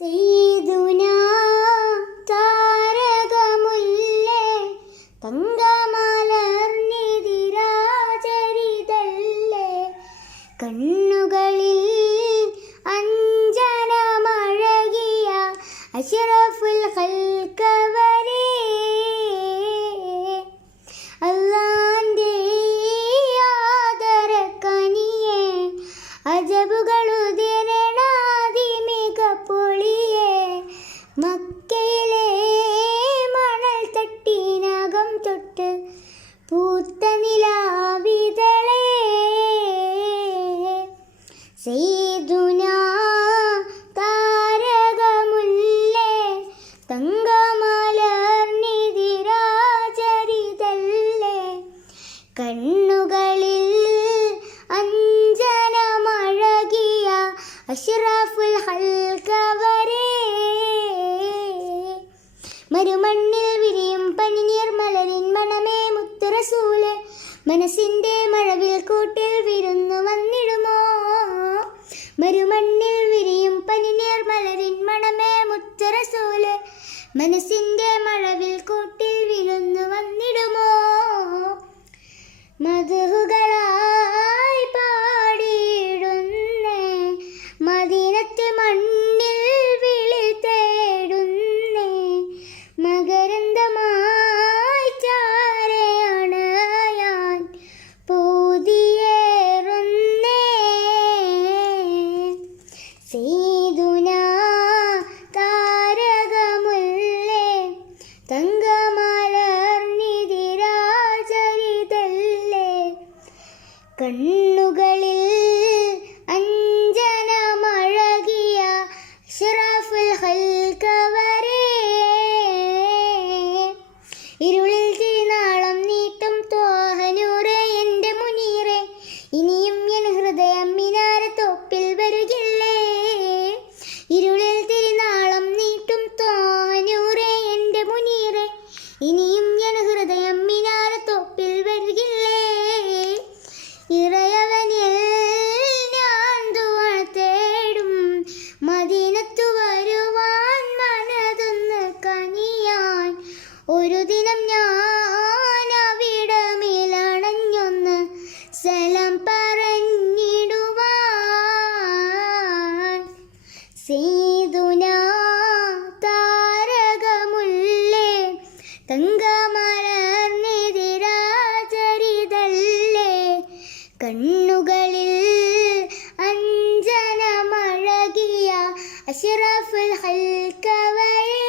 സയ്യിദുനാ താരകമുല്ലേ തങ്കമലർന്നിതിരാചരിതല്ലേ കണ്ണുകളിൽ അഞ്ജനമഴകിയ അശ്റഫുൽ ഖൽഖവരേ അല്ലാന്റെ ആദരക്കനിയേ അജബുകളുദിരണാദിമിക പൊളിയേ മക്കയിലെ മണൽ തട്ടിനകം തൊട്ട് പൂത്ത നിലാവിതളേ സയ്യിദുനാ താരകമുല്ലേ തങ്കമലർന്നിതിരാചരിതല്ലേ കണ്ണുകളിൽ അഞ്ജനമഴകിയ അശ്റഫുൽ ഖൽഖവരേ മരുമണ്ണിൽ വിരിയും പനിനീർ മലരിൻ മണമേ മുത്ത് റസൂലേ മനസ്സിന്റെ മഴവിൽ കൂട്ടിൽ വിരുന്നു വന്നിടുമോ മരുമണ്ണിൽ വിരിയും പനിനീർ മലരിൻ മണമേ മുത്ത് റസൂലേ മനസ്സിന്റെ മഴവിൽ കൂട്ടിൽ വിരുന്നു വന്നിടുമോ മദ്ഹുകളായി പാടിയിടുന്നേ മദീനത്തെ മണ്ണിൽ വിളി തേടുന്നേ മകരന്തമായി ചാരയണയാൻ പൂതിയേറുന്നേ സയ്യിദുനാ താരകമുല്ലേ തങ്കമലർന്നിതിരാചരിതല്ലേ കണ്ണുകളിൽ അഞ്ജനമഴകിയ അശ്റഫുൽ ഖൽഖവരേ ഇരുളിൽ തിരുനാളം നീട്ടും ത്വാഹനൂറേ എൻ്റെ മുനീറേ ഇനിയും എൻ ഹൃദയം മിനാരത്തോപ്പിൽ വരുകില്ലേ ഇരുളിൽ തിരുനാളം നീട്ടും ത്വാഹനൂറേ എൻ്റെ മുനീറേ ഇനിയും എൻ ഹൃദയം മിനാരത്തോപ്പിൽ വരുകില്ലേ ഇറയവനിൽ ഞാൻ ദുആ തേടും മദീനത്തു വരുവാൻ മനതൊന്ന് കനിയാൻ ഒരു ദിനം ഞാൻ അവിടമിലണഞ്ഞൊന്ന് സലാം പറഞ്ഞിടുവാൻ സയ്യിദുനാ താരകമുല്ലേ തങ്കമലർന്നിതിരാചരിതല്ലേ കണ്ണുകളിൽ അഞ്ജനമഴകിയ അശ്റഫുൽ ഖൽഖവരേ